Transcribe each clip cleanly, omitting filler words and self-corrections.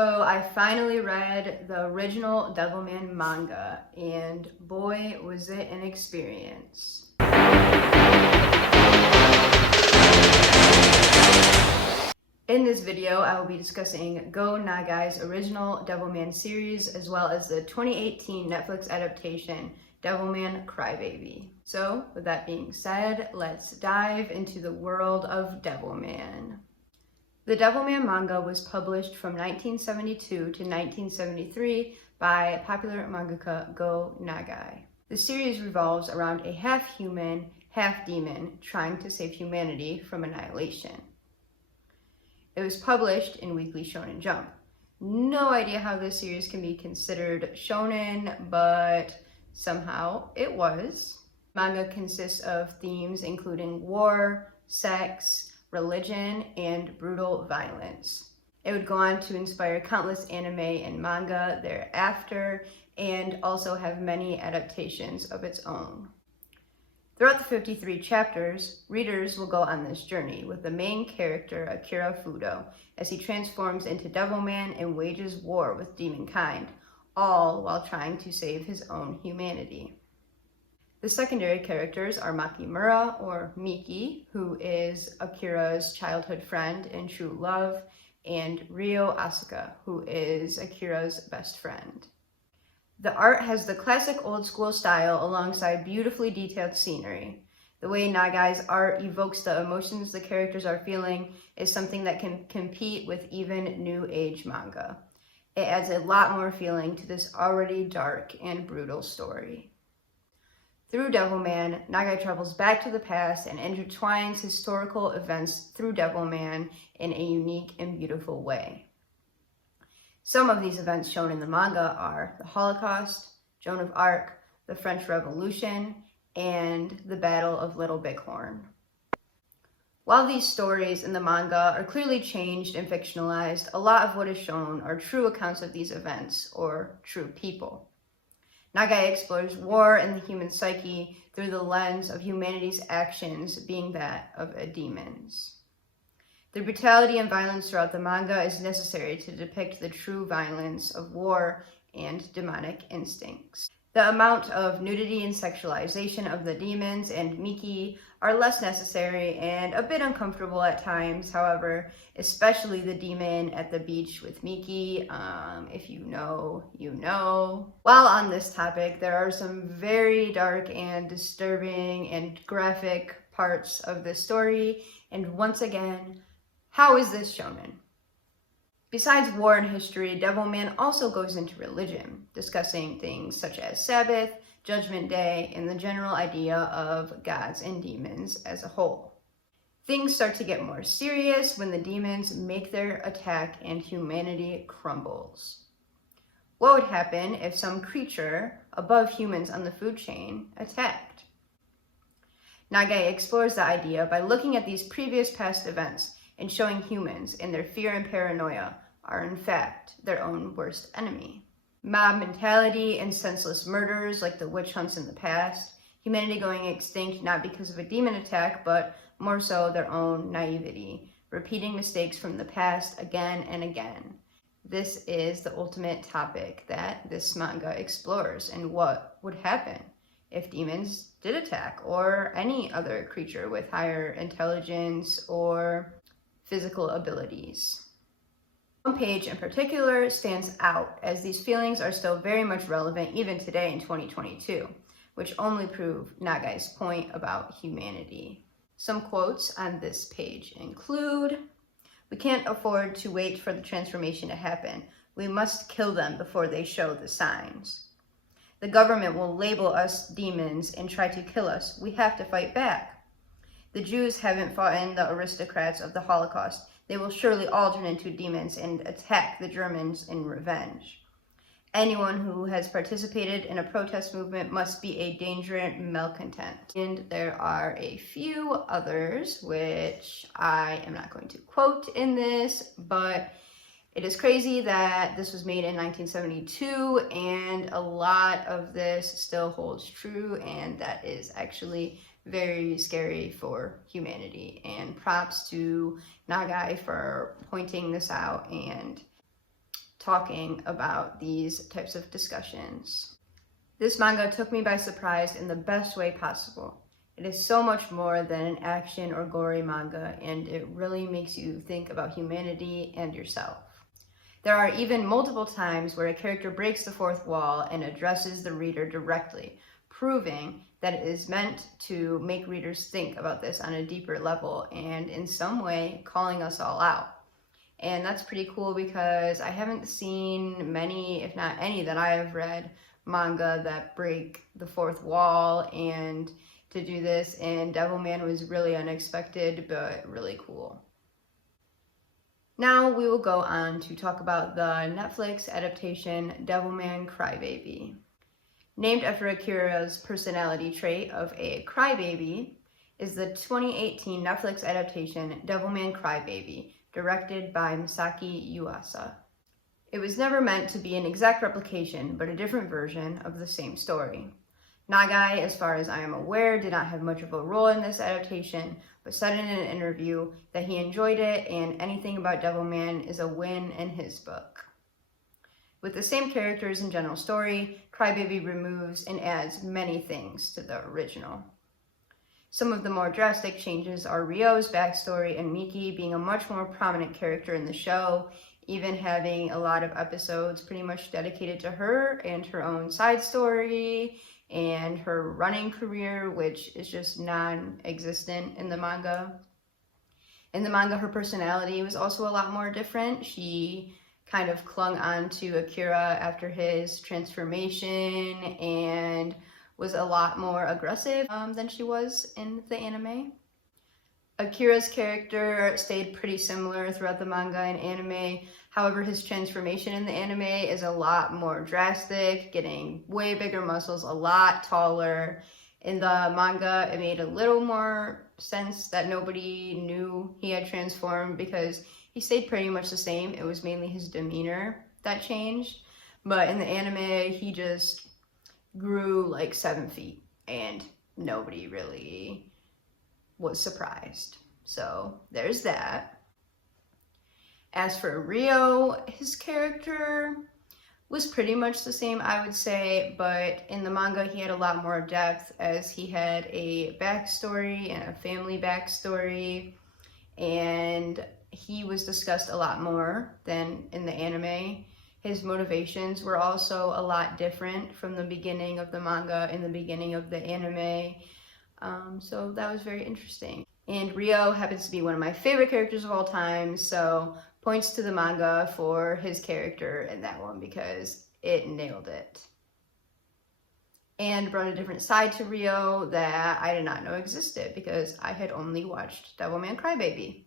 So I finally read the original Devilman manga, and boy, was it an experience. In this video, I will be discussing Go Nagai's original Devilman series, as well as the 2018 Netflix adaptation, Devilman Crybaby. So, with that being said, let's dive into the world of Devilman. The Devilman manga was published from 1972 to 1973 by popular mangaka Go Nagai. The series revolves around a half-human, half-demon trying to save humanity from annihilation. It was published in Weekly Shonen Jump. No idea how this series can be considered shonen, but somehow it was. Manga consists of themes including war, sex, religion, and brutal violence. It would go on to inspire countless anime and manga thereafter, and also have many adaptations of its own. Throughout the 53 chapters, readers will go on this journey with the main character, Akira Fudo, as he transforms into Devilman and wages war with demonkind, all while trying to save his own humanity. The secondary characters are Makimura, or Miki, who is Akira's childhood friend and true love, and Ryo Asuka, who is Akira's best friend. The art has the classic old school style alongside beautifully detailed scenery. The way Nagai's art evokes the emotions the characters are feeling is something that can compete with even new age manga. It adds a lot more feeling to this already dark and brutal story. Through Devilman, Nagai travels back to the past and intertwines historical events through Devilman in a unique and beautiful way. Some of these events shown in the manga are the Holocaust, Joan of Arc, the French Revolution, and the Battle of Little Bighorn. While these stories in the manga are clearly changed and fictionalized, a lot of what is shown are true accounts of these events, or true people. Nagai explores war and the human psyche through the lens of humanity's actions being that of a demon's. The brutality and violence throughout the manga is necessary to depict the true violence of war and demonic instincts. The amount of nudity and sexualization of the demons and Miki are less necessary and a bit uncomfortable at times, however, especially the demon at the beach with Miki. If you know, you know. While on this topic, there are some very dark and disturbing and graphic parts of the story, and once again, how is this shonen? Besides war and history, Devilman also goes into religion, discussing things such as Sabbath, Judgment Day, and the general idea of gods and demons as a whole. Things start to get more serious when the demons make their attack and humanity crumbles. What would happen if some creature above humans on the food chain attacked? Nagai explores the idea by looking at these previous past events and showing humans and their fear and paranoia are in fact their own worst enemy. Mob mentality and senseless murders like the witch hunts in the past, humanity going extinct not because of a demon attack, but more so their own naivety, repeating mistakes from the past again and again. This is the ultimate topic that this manga explores, and what would happen if demons did attack, or any other creature with higher intelligence or physical abilities. One page in particular stands out, as these feelings are still very much relevant even today in 2022, which only prove Nagai's point about humanity. Some quotes on this page include, "We can't afford to wait for the transformation to happen. We must kill them before they show the signs. The government will label us demons and try to kill us. We have to fight back. The Jews haven't fought in the aristocrats of the Holocaust. They will surely all turn into demons and attack the Germans in revenge. Anyone who has participated in a protest movement must be a danger malcontent." And there are a few others, which I am not going to quote in this, but it is crazy that this was made in 1972, and a lot of this still holds true, and that is actually very scary for humanity. And props to Nagai for pointing this out and talking about these types of discussions. This manga took me by surprise in the best way possible. It is so much more than an action or gory manga, and it really makes you think about humanity and yourself. There are even multiple times where a character breaks the fourth wall and addresses the reader directly, proving that it is meant to make readers think about this on a deeper level and in some way calling us all out. And that's pretty cool because I haven't seen many, if not any, that I have read manga that break the fourth wall and to do this, and Devilman was really unexpected but really cool. Now we will go on to talk about the Netflix adaptation Devilman Crybaby. Named after Akira's personality trait of a crybaby, is the 2018 Netflix adaptation Devilman Crybaby, directed by Masaki Yuasa. It was never meant to be an exact replication, but a different version of the same story. Nagai, as far as I am aware, did not have much of a role in this adaptation, but said in an interview that he enjoyed it and anything about Devilman is a win in his book. With the same characters and general story, Crybaby removes and adds many things to the original. Some of the more drastic changes are Ryo's backstory and Miki being a much more prominent character in the show, even having a lot of episodes pretty much dedicated to her and her own side story and her running career, which is just non-existent in the manga. In the manga, her personality was also a lot more different. She kind of clung on to Akira after his transformation and was a lot more aggressive than she was in the anime. Akira's character stayed pretty similar throughout the manga and anime. However, his transformation in the anime is a lot more drastic, getting way bigger muscles, a lot taller. In the manga, it made a little more sense that nobody knew he had transformed because he stayed pretty much the same. It was mainly his demeanor that changed. But in the anime, he just grew like 7 feet and nobody really was surprised. So there's that. As for Ryo, his character was pretty much the same, I would say, but in the manga he had a lot more depth as he had a backstory and a family backstory, and he was discussed a lot more than in the anime. His motivations were also a lot different from the beginning of the manga and the beginning of the anime, so that was very interesting. And Ryo happens to be one of my favorite characters of all time, so points to the manga for his character in that one because it nailed it. And brought a different side to Ryo that I did not know existed because I had only watched Devilman Crybaby.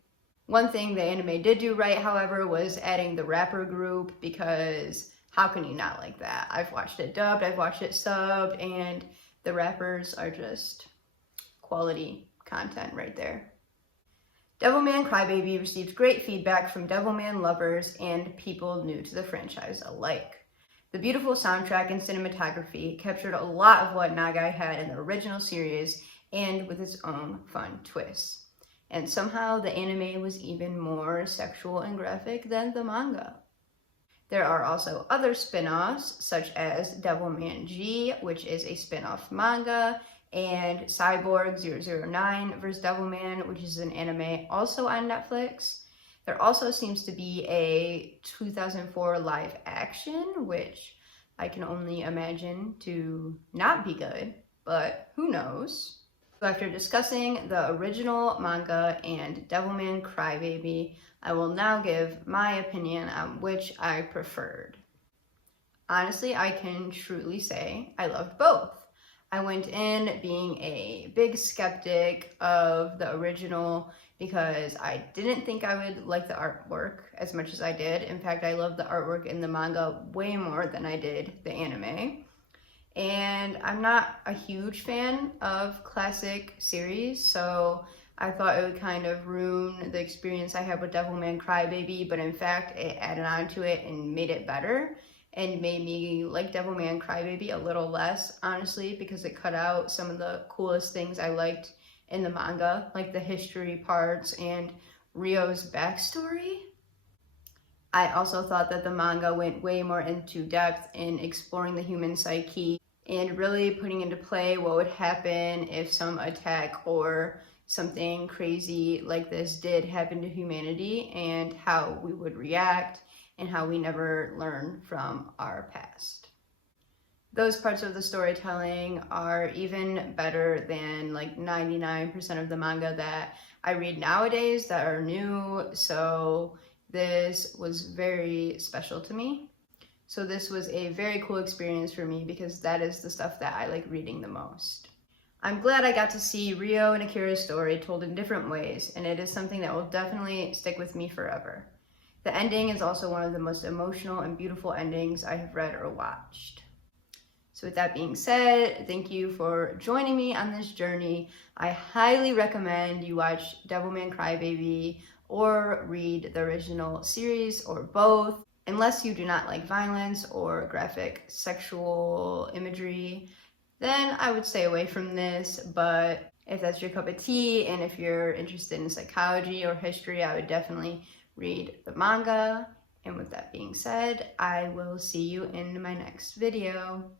One thing the anime did do right, however, was adding the rapper group because how can you not like that? I've watched it dubbed, I've watched it subbed, and the rappers are just quality content right there. Devilman Crybaby received great feedback from Devilman lovers and people new to the franchise alike. The beautiful soundtrack and cinematography captured a lot of what Nagai had in the original series and with its own fun twists. And somehow the anime was even more sexual and graphic than the manga. There are also other spin-offs such as Devilman G, which is a spin-off manga, and Cyborg 009 vs. Devilman, which is an anime also on Netflix. There also seems to be a 2004 live action, which I can only imagine to not be good, but who knows. So after discussing the original manga and Devilman Crybaby, I will now give my opinion on which I preferred. Honestly, I can truly say I loved both. I went in being a big skeptic of the original because I didn't think I would like the artwork as much as I did. In fact, I loved the artwork in the manga way more than I did the anime. And I'm not a huge fan of classic series, so I thought it would kind of ruin the experience I had with Devilman Crybaby, but in fact, it added on to it and made it better. And made me like Devilman Crybaby a little less, honestly, because it cut out some of the coolest things I liked in the manga, like the history parts and Ryo's backstory. I also thought that the manga went way more into depth in exploring the human psyche and really putting into play what would happen if some attack or something crazy like this did happen to humanity, and how we would react and how we never learn from our past. Those parts of the storytelling are even better than like 99% of the manga that I read nowadays that are new. So this was very special to me. So this was a very cool experience for me because that is the stuff that I like reading the most. I'm glad I got to see Rio and Akira's story told in different ways, and it is something that will definitely stick with me forever. The ending is also one of the most emotional and beautiful endings I have read or watched. So with that being said, thank you for joining me on this journey. I highly recommend you watch Devilman Crybaby or read the original series or both. Unless you do not like violence or graphic sexual imagery, then I would stay away from this. But if that's your cup of tea and if you're interested in psychology or history, I would definitely read the manga. And with that being said, I will see you in my next video.